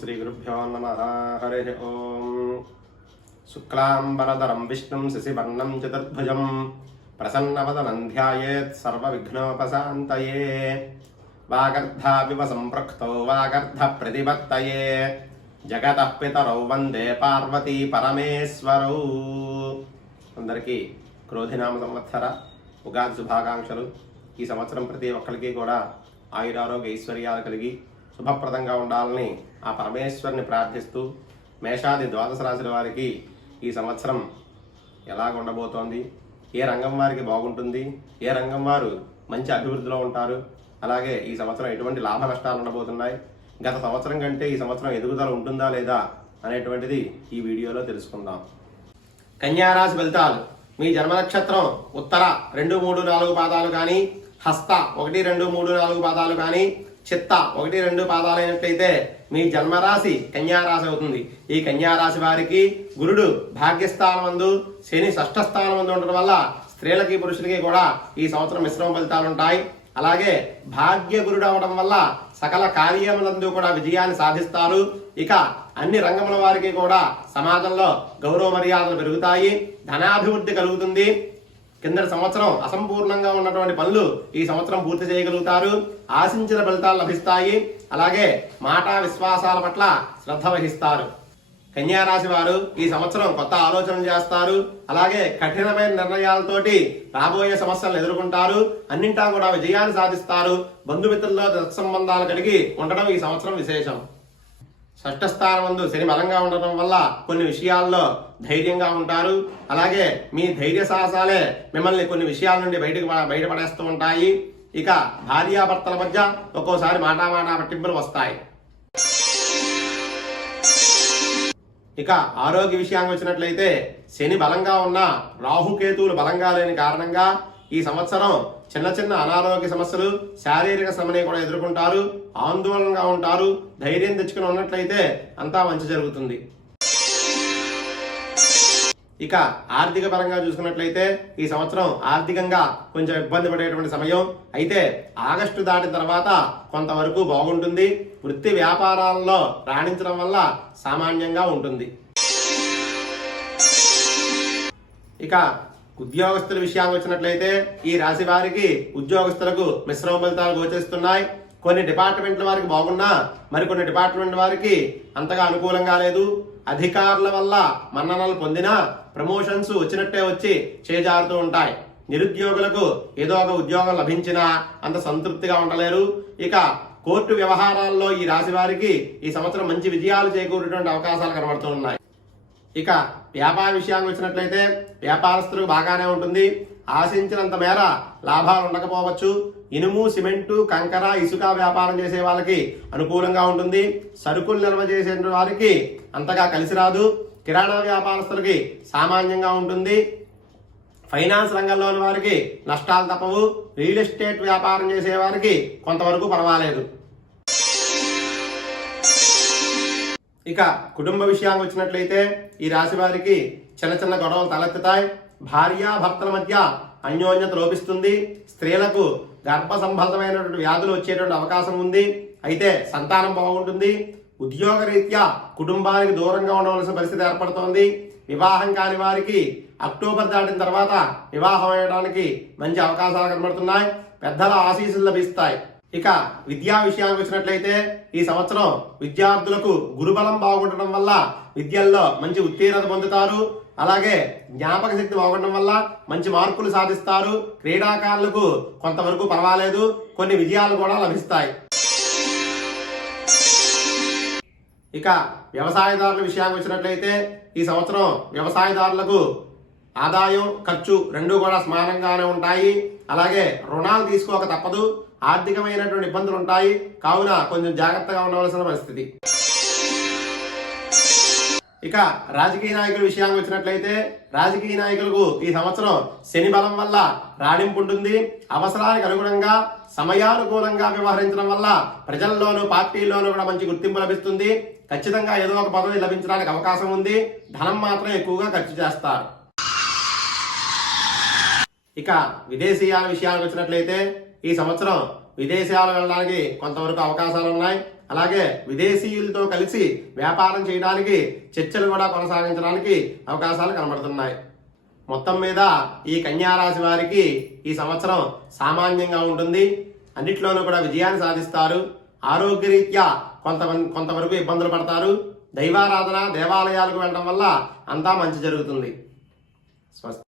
శ్రీగురుభ్యో నమ హరి ఓం శుక్లాంబరధరం విష్ణుం శశివర్ణం చతుర్భుజం ప్రసన్నవదనం ధ్యాయేత్ సర్వవిఘ్నోపశాంతయే వాగర్ధావివ సంపృక్తౌ వాగర్ధ ప్రతిపత్తయే జగతః పితరౌ వందే పార్వతీ పరమేశ్వరౌ అందరికీ క్రోధినామ సంవత్సర ఉగాది శుభాకాంక్షలు. ఈ సంవత్సరం ప్రతి ఒక్కరికి కూడా ఆయురారోగ్య ఐశ్వర్యాలు కలిగి శుభప్రదంగా ఉండాలని ఆ పరమేశ్వరుని ప్రార్థిస్తూ మేషాది ద్వాదశ రాశుల వారికి ఈ సంవత్సరం ఎలాగ ఉండబోతోంది? ఏ రంగం వారికి బాగుంటుంది? ఏ రంగం వారు మంచి అభివృద్ధిలో ఉంటారు? అలాగే ఈ సంవత్సరం ఎటువంటి లాభ నష్టాలు ఉండబోతున్నాయి? గత సంవత్సరం కంటే ఈ సంవత్సరం ఎదుగుదల ఉంటుందా లేదా అనేటువంటిది ఈ వీడియోలో తెలుసుకుందాం. కన్యారాశి ఫలితాలు. మీ జన్మ నక్షత్రం ఉత్తర రెండు మూడు నాలుగు పాదాలు కానీ హస్త ఒకటి రెండు మూడు నాలుగు పాదాలు కానీ చిత్త. ఒకటి రెండు పాదాలైనట్లయితే మీ జన్మరాశి కన్యారాశి అవుతుంది. ఈ కన్యారాశి వారికి గురుడు భాగ్యస్థానం మందు శని షష్ఠ స్థానం ఉండడం వల్ల స్త్రీలకి పురుషులకి కూడా ఈ సంవత్సరం మిశ్రమ ఫలితాలు ఉంటాయి. అలాగే భాగ్య గురుడు అవడం వల్ల సకల కార్యములందు కూడా విజయాన్ని సాధిస్తారు. ఇక అన్ని రంగముల వారికి కూడా సమాజంలో గౌరవ మర్యాదలు పెరుగుతాయి. ధనాభివృద్ధి కలుగుతుంది. కిందటి సంవత్సరం అసంపూర్ణంగా ఉన్నటువంటి పనులు ఈ సంవత్సరం పూర్తి చేయగలుగుతారు. ఆశించిన ఫలితాలు లభిస్తాయి. అలాగే మాటా విశ్వాసాల పట్ల శ్రద్ధ వహిస్తారు. కన్యారాశి వారు ఈ సంవత్సరం కొత్త ఆలోచనలు చేస్తారు. అలాగే కఠినమైన నిర్ణయాలతోటి రాబోయే సమస్యలను ఎదుర్కొంటారు. అన్నింటా కూడా విజయాన్ని సాధిస్తారు. బంధుమిత్రుల్లో సంబంధాలు కలిగి ఉండడం ఈ సంవత్సరం విశేషం. షష్ఠస్థానం ముందు శని బలంగా ఉండటం వల్ల కొన్ని విషయాల్లో ధైర్యంగా ఉంటారు. అలాగే మీ ధైర్య సాహసాలే మిమ్మల్ని కొన్ని విషయాల నుండి బయటకు బయటపడేస్తూ ఉంటాయి. ఇక భార్యాభర్తల మధ్య ఒక్కోసారి మాటామాటా పట్టింపులు వస్తాయి. ఇక ఆరోగ్య విషయానికి వచ్చినట్లయితే శని బలంగా ఉన్న రాహుకేతువులు బలంగా లేని కారణంగా ఈ సంవత్సరం చిన్న చిన్న అనారోగ్య సమస్యలు శారీరక శ్రమని కూడా ఎదుర్కొంటారు ఆందోళనగా ఉంటారు ధైర్యం తెచ్చుకుని ఉన్నట్లయితే అంతా మంచి జరుగుతుంది. ఇక ఆర్థిక పరంగా చూసుకున్నట్లయితే ఈ సంవత్సరం ఆర్థికంగా కొంచెం ఇబ్బంది పడేటువంటి సమయం. అయితే ఆగస్టు దాటిన తర్వాత కొంతవరకు బాగుంటుంది. వృత్తి వ్యాపారాలలో రాణించడం వల్ల సామాన్యంగా ఉంటుంది. ఇక ఉద్యోగస్తుల విషయాలు వచ్చినట్లయితే ఈ రాశి వారికి ఉద్యోగస్తులకు మిశ్రమ ఫలితాలు గోచరిస్తున్నాయి. కొన్ని డిపార్ట్మెంట్ల వారికి బాగున్నా మరికొన్ని డిపార్ట్మెంట్ వారికి అంతగా అనుకూలంగా లేదు. అధికారుల వల్ల మన్ననలు పొందినా ప్రమోషన్స్ వచ్చినట్టే వచ్చి చేజారుతూ ఉంటాయి. నిరుద్యోగులకు ఏదో ఒక ఉద్యోగం లభించినా అంత సంతృప్తిగా ఉండలేరు. ఇక కోర్టు వ్యవహారాల్లో ఈ రాశి వారికి ఈ సంవత్సరం మంచి విజయాలు చేకూరేటువంటి అవకాశాలు కనబడుతూ ఉన్నాయి. ఇక వ్యాపార విషయానికి వచ్చినట్లయితే వ్యాపారస్తులకు బాగానే ఉంటుంది. ఆశించినంత మేర లాభాలు ఉండకపోవచ్చు. ఇనుము సిమెంటు కంకర ఇసుక వ్యాపారం చేసే వాళ్ళకి అనుకూలంగా ఉంటుంది. సరుకులు నిల్వ చేసే వారికి అంతగా కలిసి రాదు. కిరాణా వ్యాపారస్తులకి సామాన్యంగా ఉంటుంది. ఫైనాన్స్ రంగంలోని వారికి నష్టాలు తప్పవు. రియల్ ఎస్టేట్ వ్యాపారం చేసే వారికి కొంతవరకు పర్వాలేదు. ఇక కుటుంబ విషయానికి వచ్చినట్లయితే ఈ రాశి వారికి చిన్న చిన్న గొడవలు తలెత్తుతాయి. భార్య భర్తల మధ్య అన్యోన్యత లోపిస్తుంది. స్త్రీలకు గర్భ సంబంధమైనటువంటి వ్యాధులు వచ్చేటువంటి అవకాశం ఉంది. అయితే సంతానం బాగుంటుంది. ఉద్యోగ రీత్యా కుటుంబానికి దూరంగా ఉండవలసిన పరిస్థితి ఏర్పడుతోంది. వివాహం కాని వారికి అక్టోబర్ దాటిన తర్వాత వివాహం అయ్యడానికి మంచి అవకాశాలు కనబడుతున్నాయి. పెద్దల ఆశీస్సులు లభిస్తాయి. ఇక విద్యా విషయానికి వచ్చినట్లయితే ఈ సంవత్సరం విద్యార్థులకు గురుబలం బాగుండటం వల్ల విద్యల్లో మంచి ఉత్తీర్ణత పొందుతారు. అలాగే జ్ఞాపక శక్తి బాగుండడం వల్ల మంచి మార్కులు సాధిస్తారు. క్రీడాకారులకు కొంతవరకు పర్వాలేదు. కొన్ని విజయాలు కూడా లభిస్తాయి. ఇక వ్యవసాయదారుల విషయానికి వచ్చినట్లయితే ఈ సంవత్సరం వ్యవసాయదారులకు ఆదాయం ఖర్చు రెండు కూడా సమానంగానే ఉంటాయి. అలాగే రుణాలు తీసుకోక తప్పదు. ఆర్థికమైనటువంటి ఇబ్బందులు ఉంటాయి. కావున కొంచెం జాగ్రత్తగా ఉండవలసిన పరిస్థితి. ఇక రాజకీయ నాయకుల విషయానికి వచ్చినట్లయితే రాజకీయ నాయకులకు ఈ సంవత్సరం శని బలం వల్ల రాణింపు ఉంటుంది. అవసరానికి అనుగుణంగా సమయానుకూలంగా వ్యవహరించడం వల్ల ప్రజల్లోనూ పార్టీల్లోనూ కూడా మంచి గుర్తింపు లభిస్తుంది. ఖచ్చితంగా ఏదో ఒక పదవి లభించడానికి అవకాశం ఉంది. ధనం మాత్రం ఎక్కువగా ఖర్చు చేస్తారు. ఇక విదేశీయాల విషయానికి వచ్చినట్లయితే ఈ సంవత్సరం విదేశాలు వెళ్ళడానికి కొంతవరకు అవకాశాలు ఉన్నాయి అలాగే విదేశీయులతో కలిసి వ్యాపారం చేయడానికి చర్చలు కూడా కొనసాగించడానికి అవకాశాలు కనబడుతున్నాయి. మొత్తం మీద ఈ కన్యారాశి వారికి ఈ సంవత్సరం సామాన్యంగా ఉంటుంది. అన్నిట్లోనూ కూడా విజయాన్ని సాధిస్తారు. ఆరోగ్యరీత్యా కొంత కొంతవరకు ఇబ్బందులు పడతారు. దైవారాధన దేవాలయాలకు వెళ్ళడం వల్ల అంతా మంచి జరుగుతుంది. స్వస్తి